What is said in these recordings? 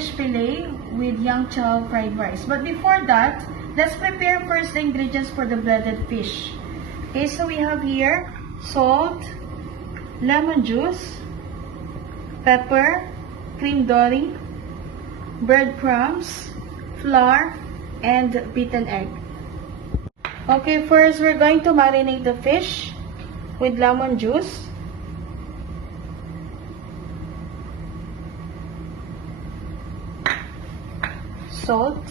fish fillet with yang chow fried rice. But before that, let's prepare first the ingredients for the breaded fish. Okay, so we have here salt, lemon juice, pepper, cream dory, breadcrumbs, flour, and beaten egg. Okay, first we're going to marinate the fish with lemon juice, salt,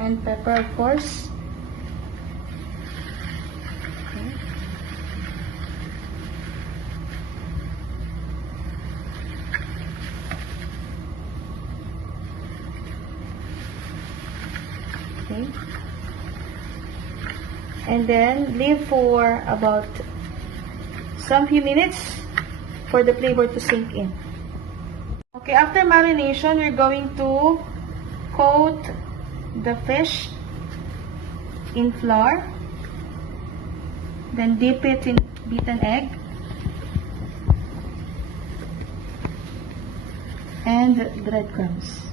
and pepper, of course. Okay. And then leave for about some few minutes for the flavor to sink in. Okay, after marination, we're going to coat the fish in flour, then dip it in beaten egg and breadcrumbs.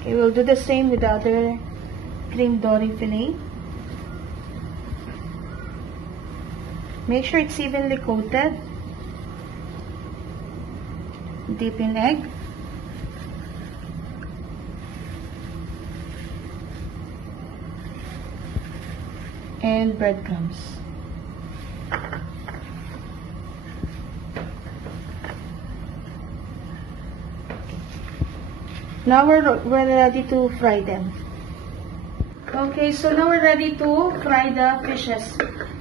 Okay, we'll do the same with the other cream dory fillet. Make sure it's evenly coated. Dip in egg. And breadcrumbs. Now we're ready to fry them. Okay, so now we're ready to fry the fishes.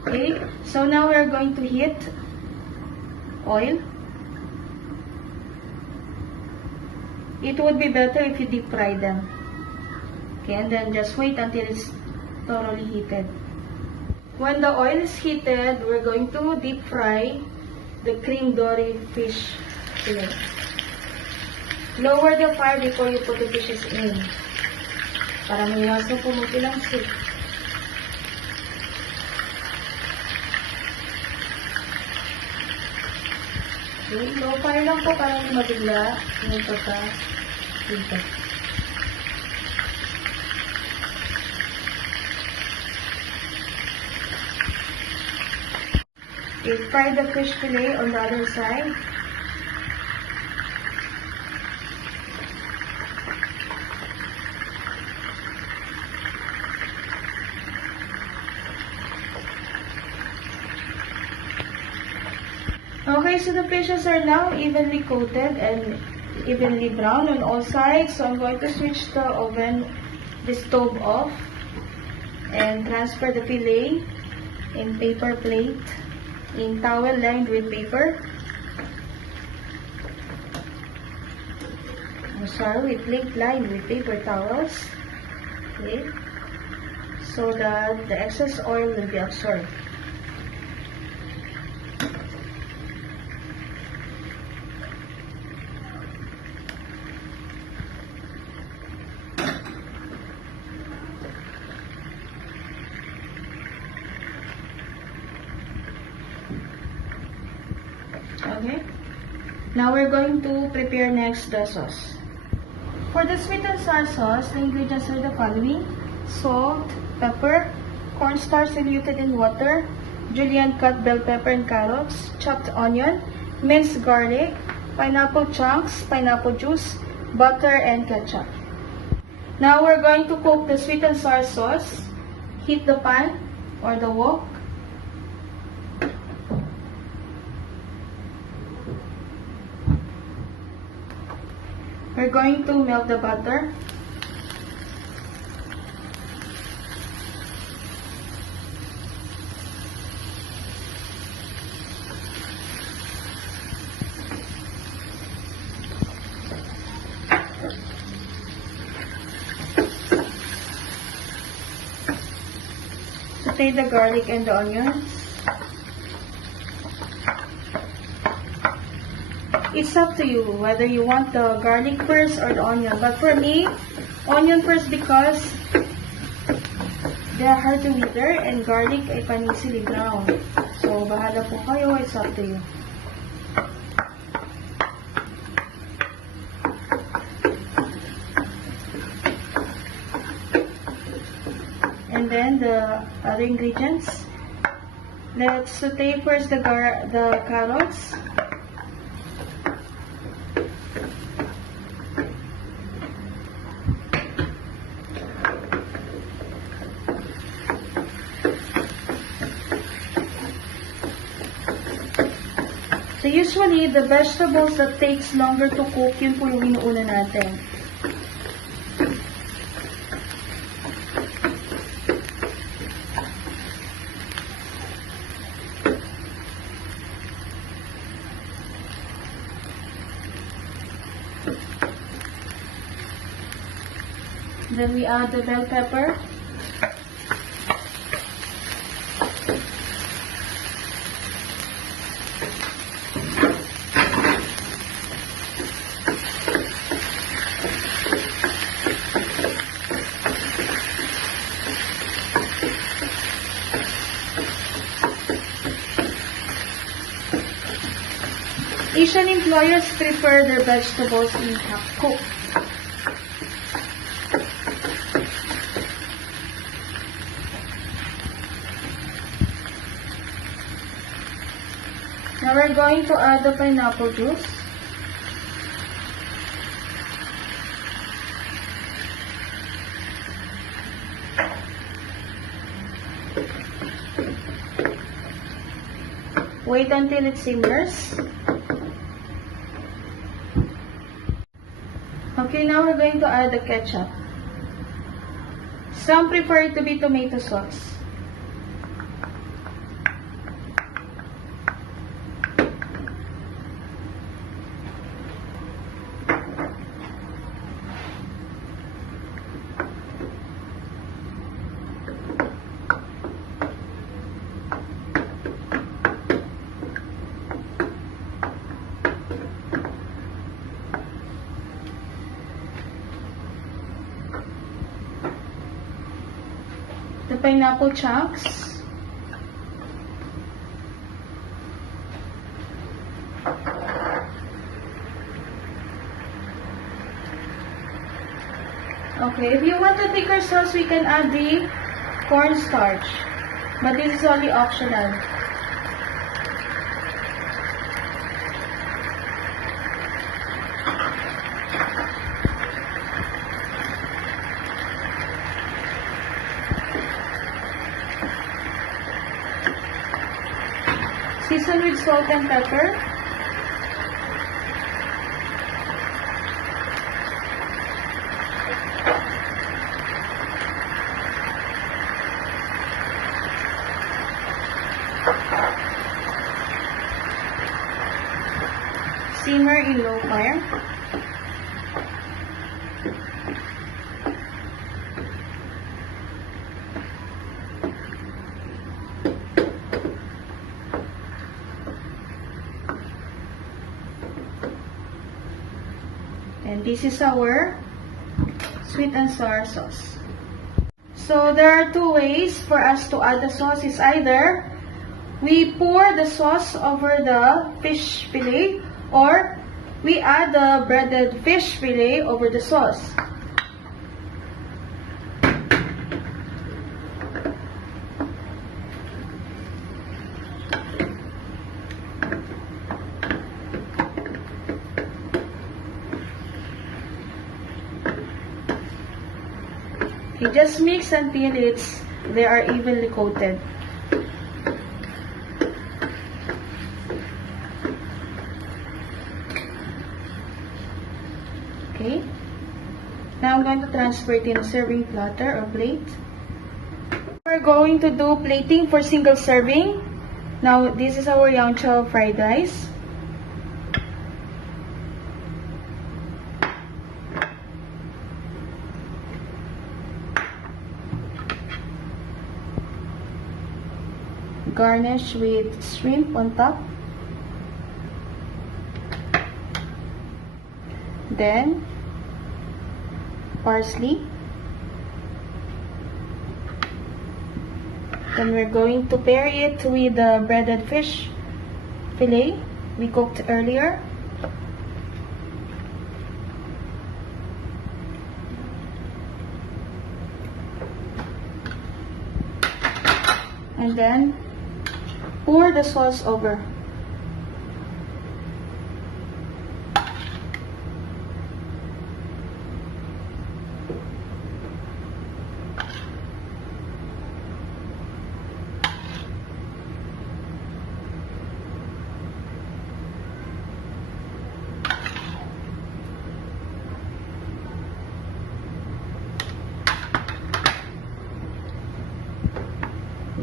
Okay, so now we're going to heat oil. It would be better if you deep fry them. Okay, and then just wait until it's thoroughly heated. When the oil is heated, we're going to deep fry the cream dory fish fillet. Lower the fire before you put the fishes in. Para maiwasan pumuti lang stick. Okay, low fire lang po para hindi mabigla yung pagka-higit. Okay, fry the fish fillet on the other side. Okay, so the fishes are now evenly coated and evenly brown on all sides. So I'm going to switch the stove off, and transfer the fillet in paper plate, in towel lined with paper. With plate lined with paper towels. Okay, so that the excess oil will be absorbed. Okay, now we're going to prepare next the sauce. For the sweet and sour sauce, the ingredients are the following: salt, pepper, cornstarch diluted in water, julienne cut bell pepper and carrots, chopped onion, minced garlic, pineapple chunks, pineapple juice, butter, and ketchup. Now we're going to cook the sweet and sour sauce. Heat the pan or the wok. We're going to melt the butter. Saute the garlic and the onions. It's up to you whether you want the garlic first or the onion. But for me, onion first because they are hard to wither and garlic ay pan-easily brown. So, bahala po kayo. It's up to you. And then the other ingredients. Let's saute first the carrots. So usually the vegetables that takes longer to cook, yun po yung inuuna natin. Then we add the bell pepper. Asian employers prefer their vegetables in half cooked. Now we're going to add the pineapple juice. Wait until it simmers. Okay, now we're going to add the ketchup. Some prefer it to be tomato sauce. The pineapple chunks. Okay, if you want a thicker sauce, we can add the cornstarch, but this is only optional. Season with salt and pepper. Simmer in low fire. And this is our sweet and sour sauce. So there are two ways for us to add the sauce. Is either we pour the sauce over the fish fillet or we add the breaded fish fillet over the sauce. You just mix until they are evenly coated. Okay. Now I'm going to transfer it in a serving platter or plate. We're going to do plating for single serving. Now this is our yang chow fried rice. Garnish with shrimp on top. Then, parsley. Then we're going to pair it with the breaded fish fillet we cooked earlier. And then, pour the sauce over.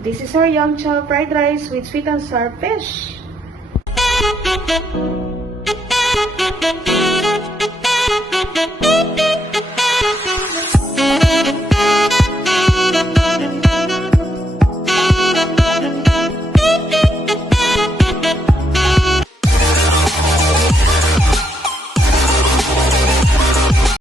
This is our yum chow fried rice with sweet and sour fish.